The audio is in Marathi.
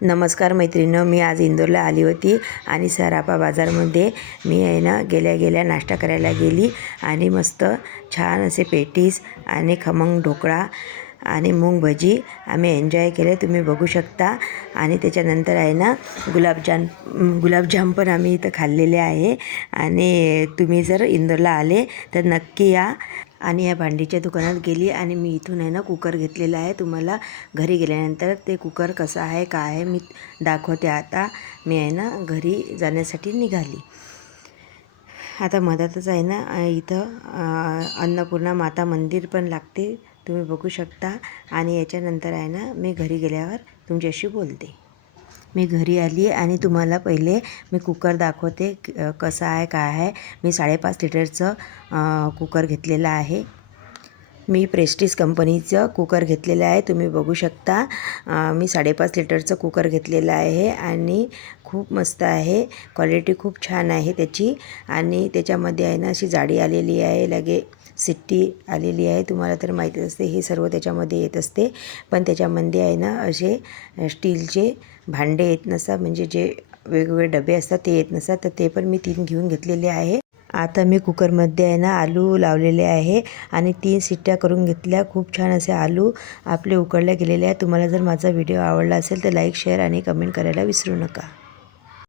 नमस्कार मैत्रिणींनो, मी आज इंदोरला आली होती आणि सराफा बाजारमध्ये मी आहे ना गेल्या नाश्ता करायला गेली आणि मस्त छान असे पेटीस आणि खमंग ढोकळा आणि मूग भजी आम्ही एन्जॉय केले, तुम्ही बघू शकता। आणि त्याच्यानंतर आहे ना गुलाबजाम पण आम्ही इथं खाल्लेले आहे। आणि तुम्ही जर इंदोरला आले तर नक्की या। आणि या भांडीच्या दुकानात गेली आणि मी इथून आहे ना कुकर घेतलेला आहे। तुम्हाला घरी गेल्यानंतर ते कुकर कसं आहे काय आहे मी दाखवते। आता मी आहे ना घरी जाण्यासाठी निघाली। आता मधातच आहे ना इथं अन्नपूर्णा माता मंदिर पण लागते, तुम्ही बघू शकता। आणि याच्यानंतर आहे ना मी घरी गेल्यावर तुमच्याशी बोलते। मी घरी आली आणि तुम्हाला पहिले मी कुकर दाखवते कसा आहे काय आहे। मी 5.5 लिटरचं कुकर घेतलेला आहे। मी प्रेस्टीज कंपनीचं कुकर घेतलेलं आहे, तुम्ही बघू शकता। मी 5.5 लिटरचं कुकर घेतलेलं आहे आणि खूप मस्त आहे, क्वालिटी खूप छान आहे त्याची। आणि त्याच्यामध्ये आहे ना अशी जाडी आलेली आहे, लगे सिट्टी आलेली आहे। तुम्हाला तर माहिती असते हे सर्व त्याच्यामध्ये येत असते, पण त्याच्यामध्ये आहे ना असे स्टीलचे भांडे येत नसतात, म्हणजे जे वेगवेगळे डबे असतात ते येत नसतात, तर ते पण मी 3 घेऊन घेतलेले आहे। आता मी कुकरमध्ये आहे ना आलू लावलेले आहे आणि 3 शिट्ट्या करून घेतल्या। खूप छान असे आलू आपले उकडले गेलेले आहेत। तुम्हाला जर माझा व्हिडिओ आवडला असेल तर लाईक, शेअर आणि कमेंट करायला विसरू नका।